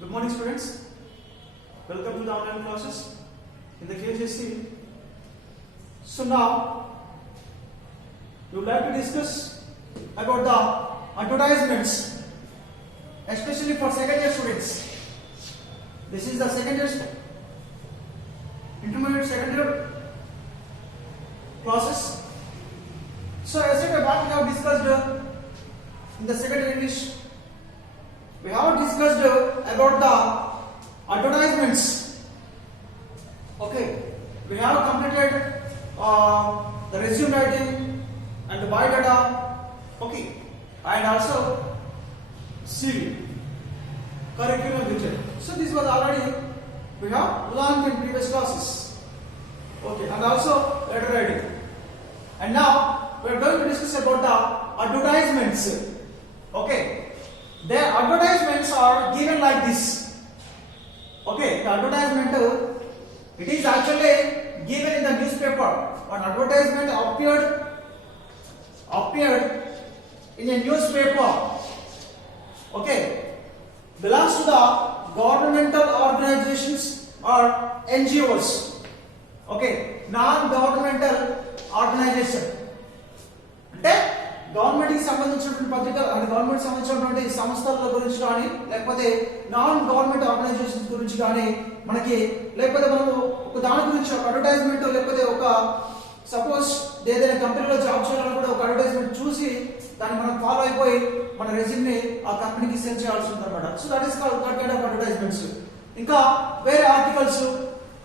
Good morning, students. Welcome to the online classes in the KJC. So now we would like to discuss about the advertisements, especially for second year students. This is the second year, intermediate second year classes. So yesterday what we have discussed in the second year English, we have discussed about the advertisements. Okay, we have completed the resume writing and the biodata. Okay, and also CV, curriculum written. So this was already we have learned in previous classes. Okay, and also letter writing. And now we are going to discuss about the advertisements. Okay. The advertisements are given like this. Okay, the advertisement it is actually given in the newspaper. An advertisement appeared in a newspaper. Okay, belongs to the governmental organizations or NGOs. Okay, non-governmental organization. అంటే గవర్నమెంట్ కి సంబంధించినటువంటి పత్రిక అంటే గవర్నమెంట్ సంబంధించినటువంటి సంస్థల గురించి కానీ లేకపోతే నాన్ గవర్నమెంట్ ఆర్గనైజేషన్స్ గురించి కానీ మనకి లేకపోతే మనం ఒక దాని గురించి ఒక అడ్వర్టైజ్మెంట్ లేకపోతే ఒక సపోజ్ ఏదైనా కంపెనీలో జాబ్ చేయాలని కూడా ఒక అడ్వర్టైజ్మెంట్ చూసి దాన్ని మనం ఫాలో అయిపోయి మన రెజ్యూమ్ ని ఆ కంపెనీకి సెండ్ చేయాల్సి ఉంటుంది అనమాట. So that is called that kind of advertisements. ఇంకా వేరే ఆర్టికల్స్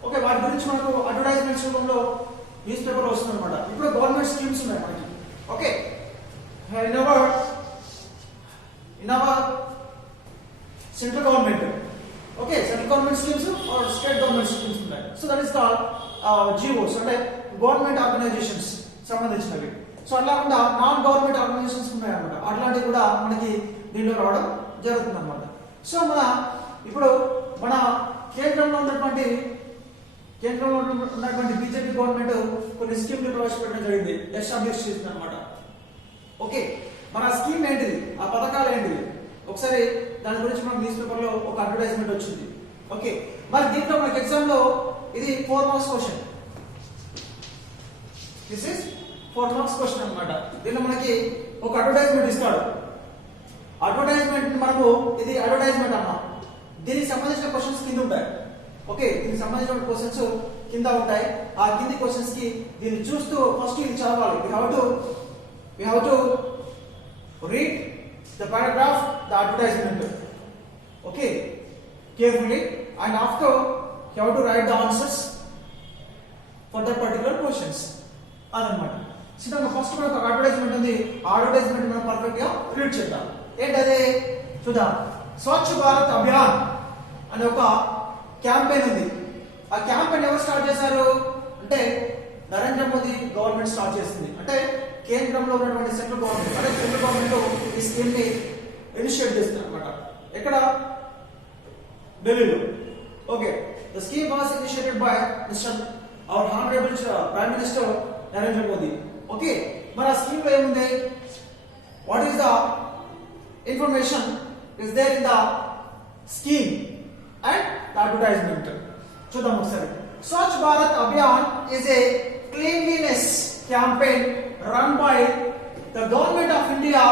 ఓకే వాటి గురించి మనకు అడ్వర్టైజ్మెంట్స్ రూపంలో న్యూస్ పేపర్ వస్తుంది అనమాట. ఇప్పుడు గవర్నమెంట్ స్కీమ్స్ ఉన్నాయి మనకి. Okay, in our central government, okay, central government schemes or state government schemes ఉన్నాయి. So that is called GOs అంటే గవర్నమెంట్ ఆర్గనైజేషన్స్ సంబంధించినవి. సో అలా కాకుండా నాన్ గవర్నమెంట్ ఆర్గనైజేషన్స్ ఉన్నాయి అన్నమాట. అట్లాంటివి కూడా మనకి దీనిలో రావడం జరుగుతుంది అన్నమాట. సో ఇప్పుడు మన కేంద్రంలో ఉన్నటువంటి బీజేపీ గవర్నమెంట్ కొన్ని స్కీమ్లు ప్రవేశపెట్టడం జరిగింది, ఎస్టాబ్లిష్ చేసింది అనమాట. ఓకే, మన స్కీమ్ ఏంటిది, ఆ పథకాలు ఏంటిది, ఒకసారి దాని గురించి మనకు న్యూస్ పేపర్ లో ఒక అడ్వర్టైజ్మెంట్ వచ్చింది. ఓకే, మరి దీంట్లో మనకి ఎగ్జామ్ లో ఇది 4 marks question. This is 4 marks question అన్నమాట. దీంట్లో మనకి ఒక అడ్వర్టైజ్మెంట్ ఇస్తాడు. అడ్వర్టైజ్మెంట్ మనకు ఇది అడ్వర్టైజ్మెంట్ అమ్మా, దీనికి సంబంధించిన క్వశ్చన్స్ కింద ఉంటాయి. ఓకే, దీనికి సంబంధించిన క్వశ్చన్స్ కింద ఉంటాయి. ఆ కింది క్వశ్చన్స్ కి దీన్ని చూస్తూ ఫస్ట్ ఇది చదవాలి. we have to read the paragraph, the advertisement, okay, carefully, and after you have to write the answers for that particular questions. అదన్నమాట. సో ఫస్ట్ మనకు అడ్వర్టైజ్మెంట్ ఉంది. ఆ అడ్వర్టైజ్మెంట్ మనం పర్ఫెక్ట్ గా రీడ్ చేద్దాం. ఏంటది చూద్దాం. స్వచ్ఛ భారత్ అభియాన్ అనే ఒక క్యాంపెయిన్ ఉంది. ఆ క్యాంపెయిన్ ఎవరు స్టార్ట్ చేశారు అంటే నరేంద్ర మోదీ గవర్నమెంట్ స్టార్ట్ చేసింది. అంటే కేంద్రంలో ఉన్నటువంటి సెంట్రల్ గవర్నమెంట్ అంటే సెంట్రల్ గవర్నమెంట్ ఈ స్కీమ్ ని ఇనిషియేట్ చేస్తుంది అనమాట. ఎక్కడ? ఢిల్లీలో. Okay, the scheme was initiated by mister our honourable prime minister Narendra Modi. ఓకే, మరి ఆ స్కీమ్ లో ఏముంది, what is the information is there in the scheme and the advertisement చూద్దాం ఒకసారి. Swachh Bharat Abhiyan is a cleanliness campaign run by the government of India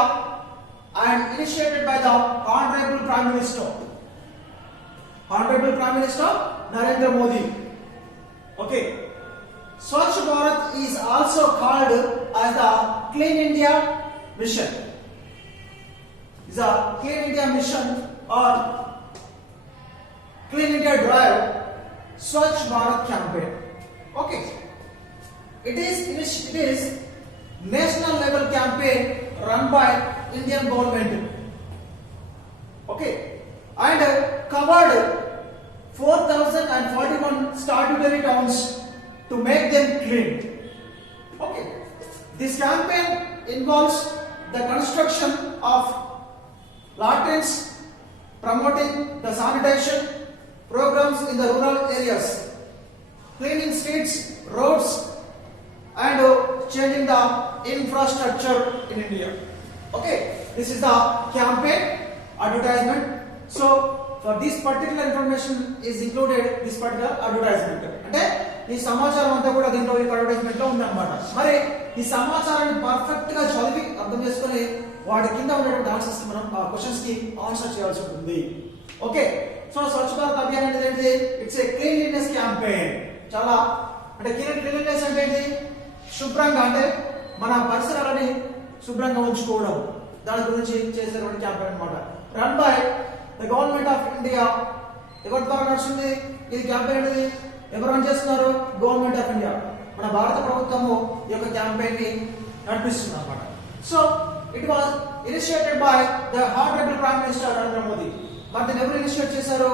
and initiated by the Honorable Prime Minister Narendra Modi. Okay, Swachh Bharat is also called as the Clean India Mission. Is a Clean India Mission or Clean India Drive Swachh Bharat campaign. Okay, it is national level campaign run by Indian government. Okay, and covered 4041 statutory towns to make them clean. Okay, this campaign involves the construction of latrines, promoting the sanitation programs in the rural areas, cleaning streets, roads, and changing the infrastructure in India. Okay, this is the campaign advertisement. So for this particular information is included this particular advertisement. అంటే ఈ సమాచారం అంతా కూడా దీంట్లో ఈ అడ్వర్టైజ్మెంట్ లో ఉందన్నమాట. మరి ఈ సమాచారాన్ని పర్ఫెక్ట్ గా చదివి అర్థం చేసుకొని వాటి కింద ఉన్నటువంటి ఆన్సర్స్ మనం ఆ క్వశ్చన్స్ కి ఆన్సర్ చేయాల్సి ఉంటుంది. ఓకే, సో స్వచ్ఛ భారత్ అభియాన్ అనేది ఏంటి? It's a cleanliness campaign. చాలా అంటే క్లీన్లీనెస్ అంటే ఏంటి? శుభ్రంగా, అంటే మన పరిసరాలని శుభ్రంగా ఉంచుకోవడం, దాని గురించి చేసేటువంటి క్యాంపెయిన్ అన్నమాట. Run by the government of India. ఎవరి ద్వారా నడుస్తుంది ఇది క్యాంపెయిన్ అనేది? ఎవరు రన్ చేస్తున్నారు? గవర్నమెంట్ ఆఫ్ ఇండియా, మన భారత ప్రభుత్వము ఈ యొక్క క్యాంపెయిన్ ని నడిపిస్తుంది అన్నమాట. So it was initiated by the honourable prime minister Narendra మోదీ. మరి దీన్ని ఎవరు ఇనిషియేట్ చేశారు?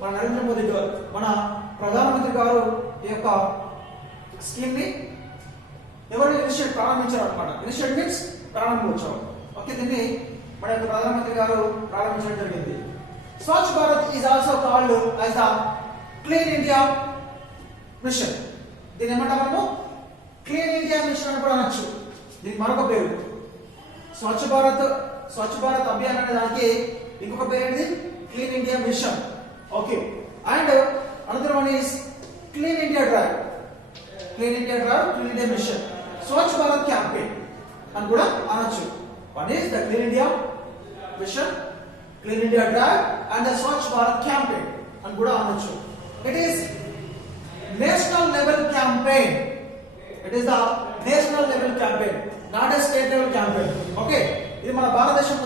మన నరేంద్ర మోదీ గారు, మన ప్రధానమంత్రి గారు ఈ యొక్క స్కీమ్ ని ఎవరు ఇనిషియేట్ ప్రారంభించారు అనమాట. ఇనిషియేట్ మీన్స్ ప్రారంభించారు. ఓకే, దీన్ని మన యొక్క ప్రధానమంత్రి గారు ప్రారంభించడం జరిగింది. Swachh Bharat is also called as the clean India mission. దీని ఏమంటాము? క్లీన్ ఇండియా మిషన్ అని కూడా అనొచ్చు. దీనికి మరొక పేరు స్వచ్ఛ భారత్ అభియాన్ అనే దానికి ఇంకొక పేరు ఏంటి? Clean India machine. Okay, and another one is clean India drive, clean India machine, Swachh Bharat క్యాంపెయిన్ అని కూడా అనొచ్చు. One is the clean India machine, clean India drive and the Swachh Bharat క్యాంపెయిన్ అని కూడా అనొచ్చు. It is national level campaign. It is the national level campaign, not a state level campaign. Okay, ఇది మన భారతదేశం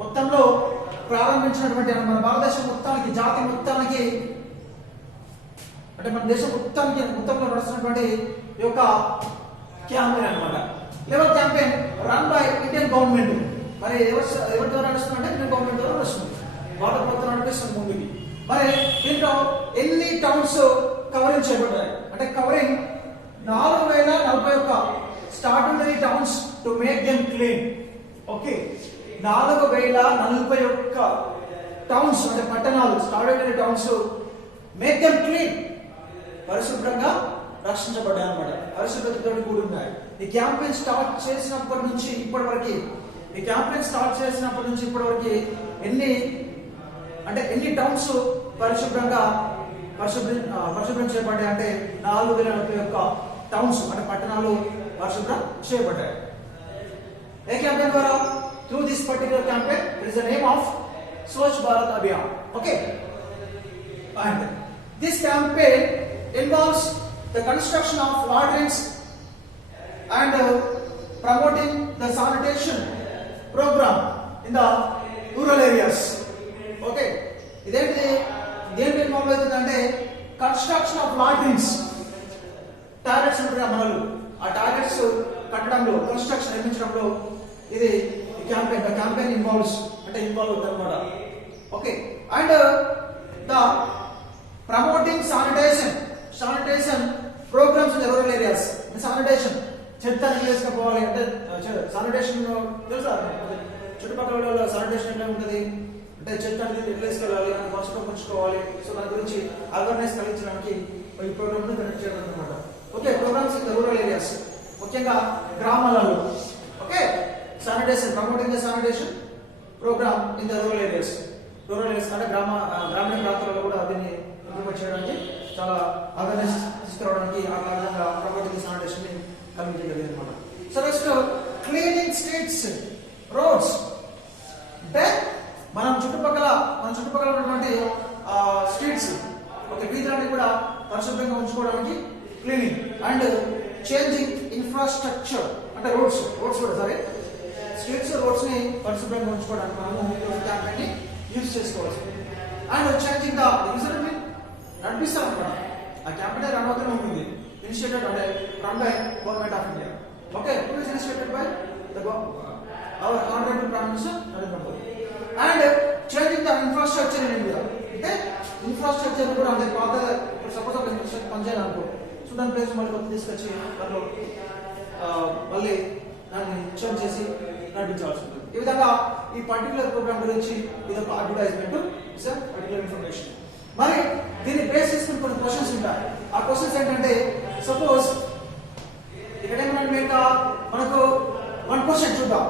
మొత్తంలో ప్రారంభించినటువంటి, మన భారతదేశం మొత్తానికి, జాతి మొత్తానికి, అంటే మన దేశం మొత్తంలో నడుస్తున్నటువంటి ఈ యొక్క క్యాంపెయిన్ అన్నమాట. Level campaign run by Indian government. మరి ఎవరి ద్వారా నడుస్తుందంటే ఇండియన్ గవర్నమెంట్ ద్వారా నడుస్తుంది. భారత ప్రభుత్వం నడిపిస్తుంది ముందుకి. మరి దీంట్లో ఎన్ని టౌన్స్ కవరింగ్ చేయబడ్డాయి అంటే కవరింగ్ 4041 statutory towns to make them clean. Okay, 4041 టౌన్స్ అంటే పట్టణాలు, statutory towns make them clean, పరిశుభ్రంగా రక్షించబడ్డాయి అన్నమాట. పరిశుభ్రతతో కూడి ఉన్నాయి. ఈ క్యాంపెయిన్ స్టార్ట్ చేసినప్పటి నుంచి ఇప్పటి వరకు ఎన్ని టౌన్స్ పరిశుభ్రం చేయబడ్డాయి అంటే 4041 టౌన్స్ అంటే పట్టణాలు పరిశుభ్రం చేయబడ్డాయి. ఏ క్యాంపెయిన్ ద్వారా? Through this particular campaign it is the name of Swachh Bharat Abhiyan. Okay, and this campaign involves the construction of latrines and promoting the sanitation program in the rural areas. Okay, ఇదేంటి? దేనికి ఇన్వాల్వ్ అవుతుందంటే కన్స్ట్రక్షన్ ఆఫ్ లాట్రిన్స్, టాయిలెట్స్ ఉంటాయి మనలు, ఆ టాయిలెట్స్ కట్టడంలో, కన్స్ట్రక్షన్ నిర్మించడంలో ఇది campaign involve అవుతుంది అనమాట. Okay, and the promoting sanitation programs in rural areas. Sanitation, చెత్త తీసుకుపోవాలి అంటే శానిటేషన్ తెలుసా? చుట్టుపక్కల శానిటేషన్ ఎట్లా ఉంటుంది అంటే చెత్త అనేది ఎట్లా తీసుకెళ్ళాలి, పంచుకోవాలి. సో దాని గురించి అవేర్నెస్ కలిగించడానికి ఈ ప్రోగ్రామ్ కండక్ట్ చేయడం అనమాట. Okay, programs in rural areas, ముఖ్యంగా గ్రామాలలో. Okay, promoting the sanitation program in the rural areas అంటే గ్రామీణ ప్రాంతాలలో కూడా దీన్ని ఇంప్లిమెంట్ చేయడానికి, చాలా అవేర్నెస్ తీసుకురావడానికి ఆ విధంగా ప్రమోటింగ్ శానిటేషన్ ని కలిగించగలిగింది అనమాట. So next cleaning streets, roads. అంటే మన చుట్టుపక్కల ఉన్నటువంటి స్ట్రీట్స్, ఒక వీధులన్నీ కూడా పరిశుభ్రంగా ఉంచుకోవడానికి క్లీనింగ్. అండ్ చేంజింగ్ ఇన్ఫ్రాస్ట్రక్చర్ అంటే రోడ్స్ కూడా స్ట్రీట్స్, రోడ్స్ ని పరిశుభ్రంగా ఉంచుకోవడానికి మనము క్యాంపెయిన్ ని యూజ్ చేసుకోవచ్చు. అండ్ చేంజింగ్ ద యూజర్ నడిపిస్తాం అనమాట. ఆ క్యాంపెయిన్ రన్ అవుతూనే ఉంటుంది. ఇనిషియేటెడ్ అంటే run by government of India. Okay, initiated by our honourable prime minister Narendra Modi. And changing the infrastructure in India. అంటే ఇన్ఫ్రాస్ట్రక్చర్ కూడా అంటే పాత, సపోజ్ ఒక ఇన్ఫ్రాస్ట్రక్చర్ పనిచేయాలనుకో, సో దాని ప్లేస్ మళ్ళీ కొత్త తీసుకొచ్చి దాంట్లో మళ్ళీ దాన్ని చేంజ్ చేసి నడిపించాల్సి ఉంటుంది. ఈ విధంగా ఈ పర్టికులర్ ప్రోగ్రామ్ గురించి ఇది ఒక అడ్వర్టైజ్మెంట్, ఇట్స్ పర్టికులర్ ఇన్ఫర్మేషన్. మరి దీన్ని బేస్ చేసుకుని కొన్ని క్వశ్చన్స్ ఉంటాయి. ఆ క్వశ్చన్స్ ఏంటంటే, సపోజ్ ఇక్కడ ఏమన్నా మనకు వన్ క్వశ్చన్ చూద్దాం.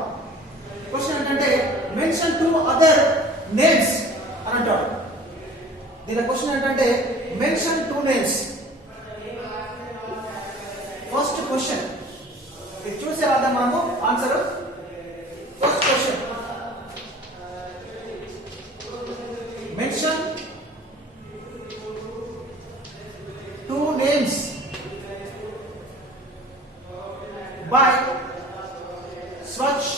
క్వశ్చన్ ఏంటంటే మెన్షన్ 2 other నేమ్స్ అని అంటాడు. దీని క్వశ్చన్ ఏంటంటే mention two names. First question ఇది చూసే రాదా మనము answer. First question mention two names by Swachh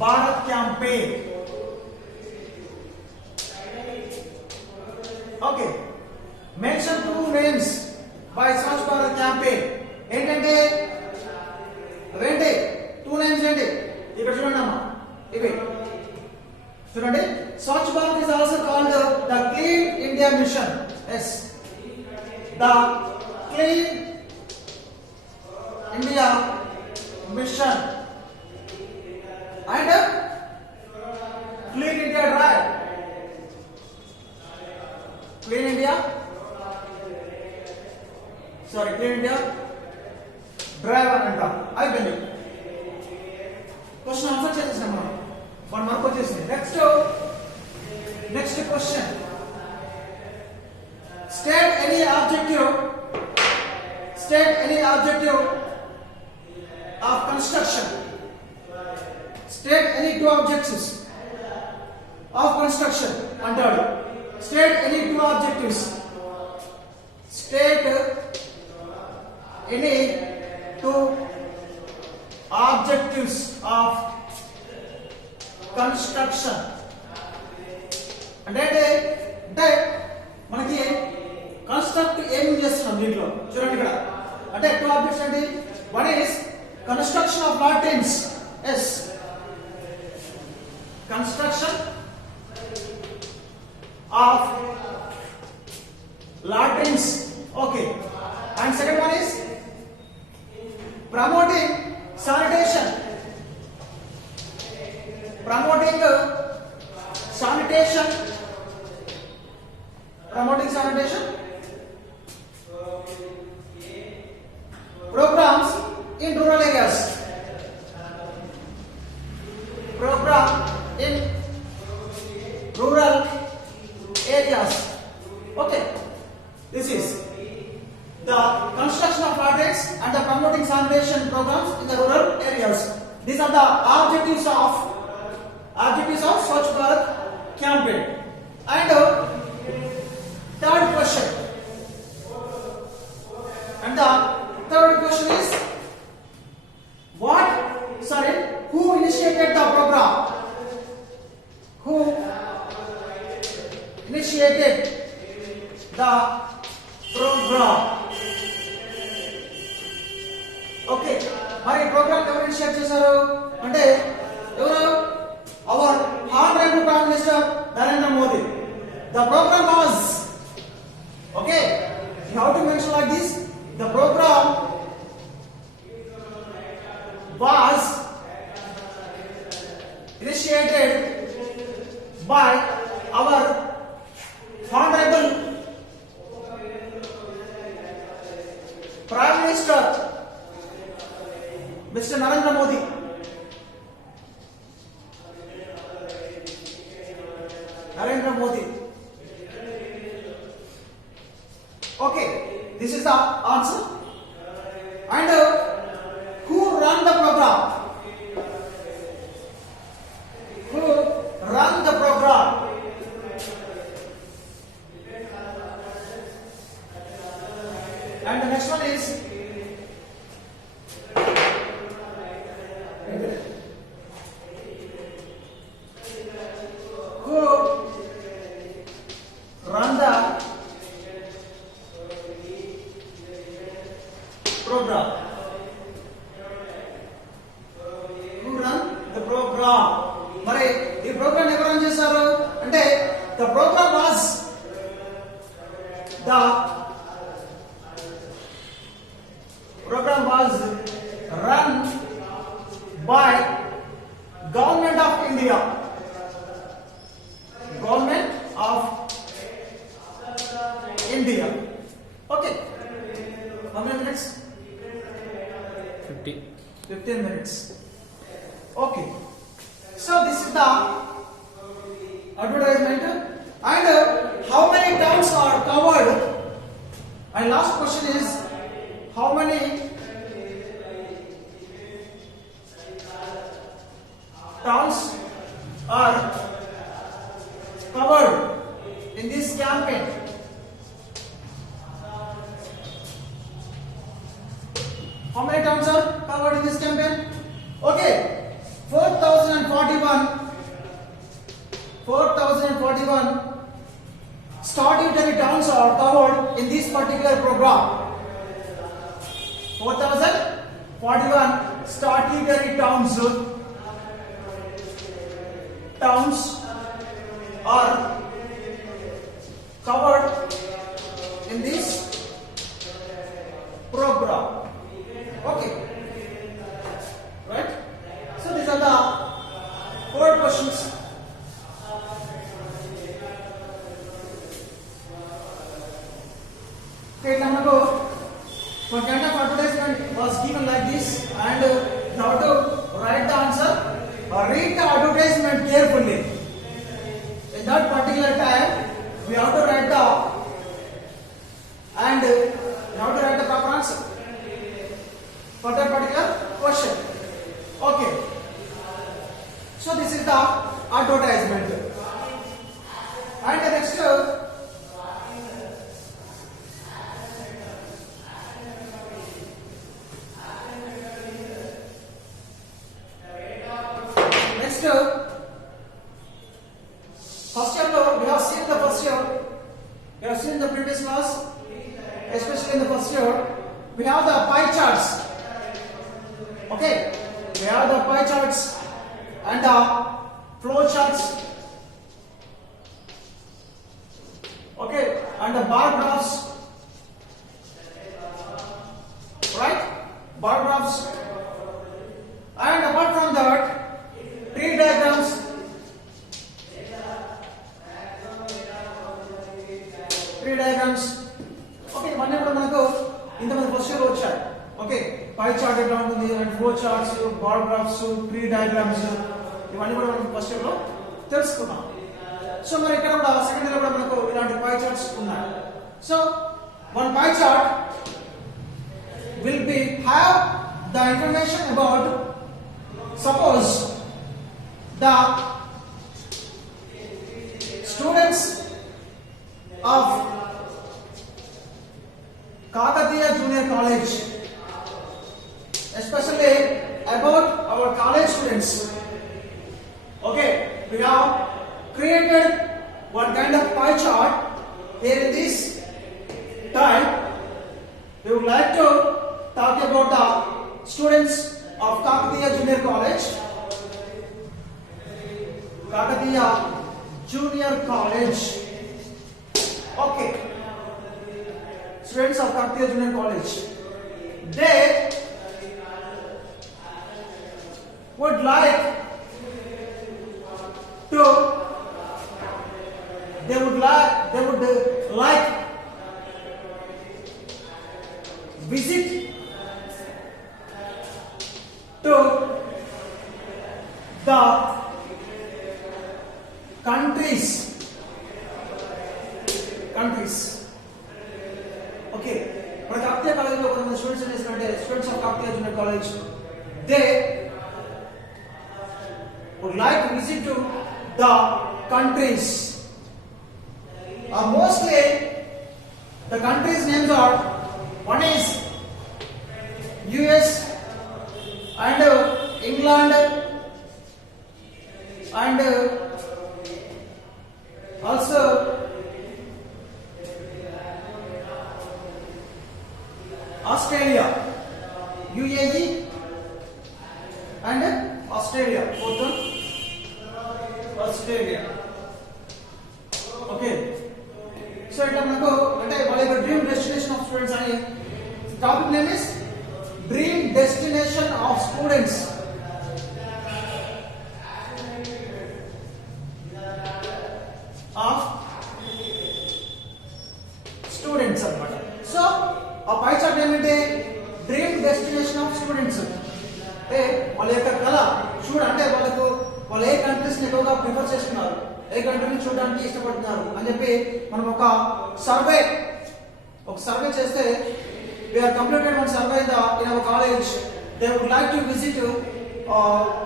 Bharat campaign. Okay, mention two names by Swachh Bharat campaign. ఏంటంటే అవేంటి టూ నేమ్స్ ఏంటి ఇక్కడ చూడండి అమ్మా, ఇవి చూడండి. స్వచ్ఛ Bharat is also called the Clean India Mission. Yes, the Clean India Mission and Clean India Drive. Clean India Drive అంటాం. అయిపోయింది. క్వశ్చన్ ఆన్సర్ చేసేసాం మనం. 1 మార్క్ వచ్చేసింది. Next question. State any objective of construction. State any two objectives of construction అంటాడు. State any two objectives. State any two objectives of construction. అంటే మనకి కన్స్ట్రక్ట్ ఏం చేస్తున్నాం దీంట్లో చూడండి ఇక్కడ. అంటే టూ ఆబ్జెక్ట్స్ అండి. One is construction of latrines. Yes, construction of latrines. Okay, and second one is promoting sanitation. Promoting sanitation programs in rural areas. Okay, this is the construction of latrines and the promoting sanitation programs in the rural areas. These are the objectives of Swachh Bharat campaign. And third question. And the third question is who initiated the program? Who initiated the program? Okay, మరి ప్రోగ్రామ్ ఎవరు ఇనిషియేట్ చేశారు అంటే ఎవరు? Our Honorable Prime Minister Narendra Modi. The program was, okay, you have to mention like this. The program was initiated by our Honorable Prime Minister Mr. Narendra Modi. Narendra Modi. Okay, this is the answer. And who run the program? Who run the program? And the next one is who run the program? Who run the program? మరి ఈ ప్రోగ్రామ్ ఎవరు రన్ చేశారు అంటే the program was run by Government of India. Government of India. Okay. How many minutes? 50. 15 minutes. Okay. So this is the And last question is, how many towns are covered in this campaign? How many towns are covered in this campaign? Okay, 4,041 statutory towns are covered in this particular program. 4,041 statutory towns are covered in this program. Okay, right? So these are the 4 questions. Okay, now what kind of advertisement was given like this, and now to write the answer. Read the advertisement carefully. In that particular time, we have to write the proper answer for that particular question. Okay. So this is the advertisement. And the next first year we have seen the first year. We have seen the previous class, especially in the first year. We have the pie charts. Okay, we have the pie charts and the flow charts. Okay, and the bar graphs. Right? Bar graphs. And apart from that, tree diagrams. Tree diagrams. Okay, one year మనకు ఇంతమంది first year వచ్చారు. Okay, pie chart ఎట్లా ఉంటుంది and flow charts, bar graphs, tree diagrams ఇవన్నీ కూడా మనం first year లో తెలుసుకున్నాం. సో మరి ఇక్కడ కూడా సెకండ్ ఇయర్ కూడా మనకు ఇలాంటి పై చార్ట్స్ ఉన్నాయి. So one pie chart will be have the information about, suppose the students of Kakatiya Junior College, especially about our college students. Okay, we have created one kind of pie chart. Here in this time, we would like to talk about the students of Kakatiya Junior College. Kakatiya Junior College. Okay. Students of Kakatiya Junior College. They would like to visit to the countries. Okay, for Kakatiya College lo konta students students of Kakatiya Junior College, they would like to visit to the countries. Mostly the countries names are, one is US and England and also Australia, UAE and Australia, both one Australia. Okay, so itta manaku ante valle dream destination of students ani topic name is dream destination of students. అన్నమాట. సో ఆ pie chart ఏమంటే dream destination of students, అంటే వాళ్ళ యొక్క కళ అంటే వాళ్ళు ఏ కంట్రీస్ ని ఎక్కువగా ప్రిఫర్ చేస్తున్నారు, ఏ కంట్రీని చూడడానికి ఇష్టపడుతున్నారు అని చెప్పి మనం ఒక సర్వే ఒక సర్వే చేస్తే we have completed one survey in our college. They would like to visit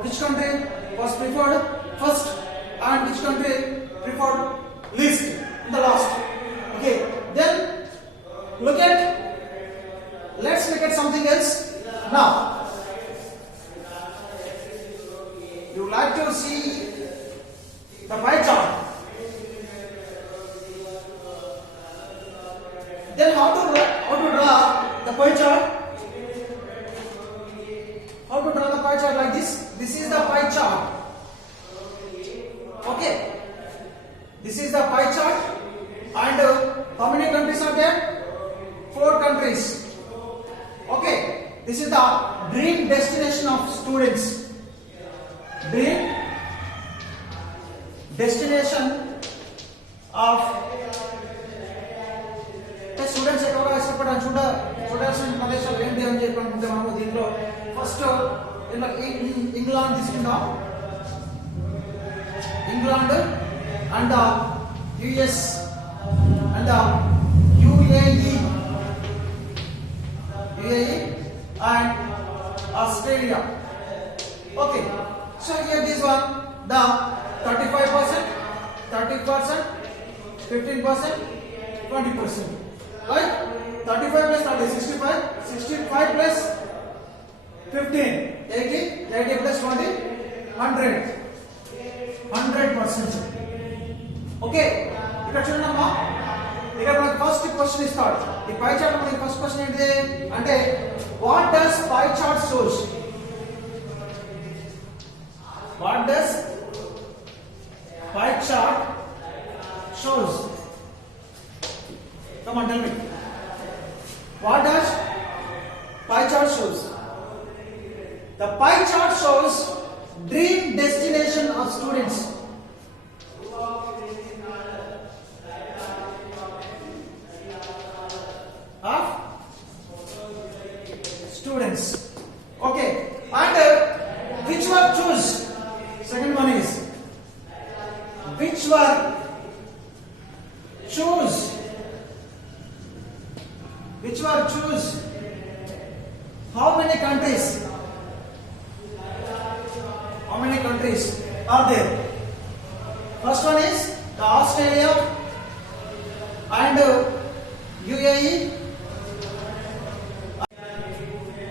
which country was preferred first and which country preferred least in the last. Okay, then let's look at something else now. You like to see the pie chart. Then how to draw the pie chart? How to draw the pie chart like this? This is the pie chart. Okay, this is the pie chart, and how many countries are there? 4 countries. Okay, this is the dream destination of students. Dream destination of students ఎక్కువగా ఇష్టపడాలి చూడాల్సిన ప్రదేశాలు ఏంటి అని చెప్పి అనుకుంటే మనము దీంట్లో ఫస్ట్ ఇంగ్లాండ్ తీసుకుందాం. England and US and UAE and Australia. Okay, so here this one, the 35%, 30%, 15%, 20%, right? 35 plus 30, 65, 65 plus 15, 80, 80 plus 20, 100%. Okay, ఇక్కడ చూడండి అమ్మా, ఇక్కడ మనకి ఫస్ట్ క్వశ్చన్ ఇస్తాడు. ఈ పై చార్ట్ మనకి ఫస్ట్ క్వశ్చన్ ఏంటిది అంటే what does pie chart shows? What does pie chart shows? Come on, tell me. What does pie chart shows? The pie chart shows dream destination of students. Of students. Okay, and which word choose? Second one is which word choose? Which word choose? How many countries? How many countries are there? First one is the Australia and UAE.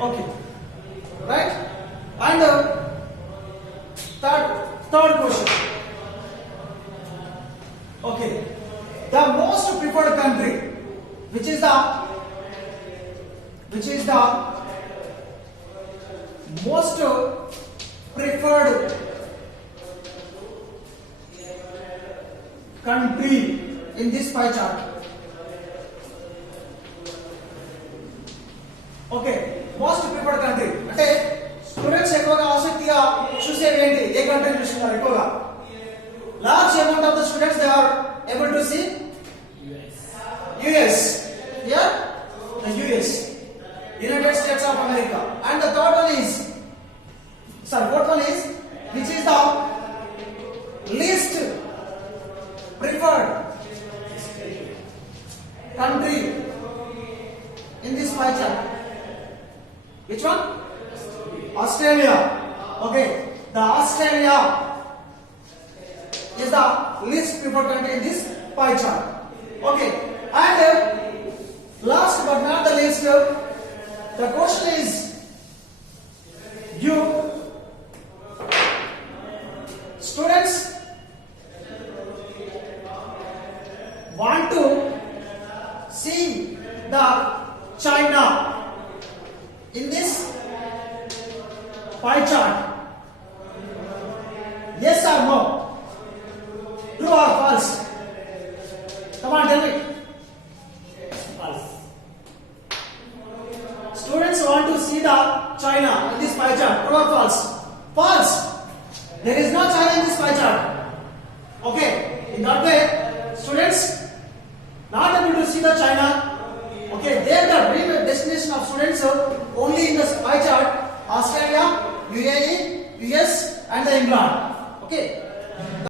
Okay, right? And third question. Okay, the most preferred country, which is the most preferred country in this pie chart. Okay, most preferred country అంటే స్టూడెంట్స్ ఎక్కువగా ఆసక్తిగా చూసేవి ఏంటి? ఏ కంట్రీ చూస్తున్నారు ఎక్కువగా? Large amount of the students they are able to see US. Yeah, the US, United States of America. And the fourth one is which is the least preferred country in this pie chart. Which one? Australia. Okay, the Australia is the least preferred country in this pie chart. Okay, and last but not the least, the question is you students want to see the China in this pie chart. Yes or no? True or false? Come on, tell me. False. Students want to see the China in this pie chart. True or false? False. There is no China in this pie chart. Okay. In that way, students not able to see the China. Okay, there the dream destination of students only in the pie chart: Australia, UAE, US, and the England. Okay.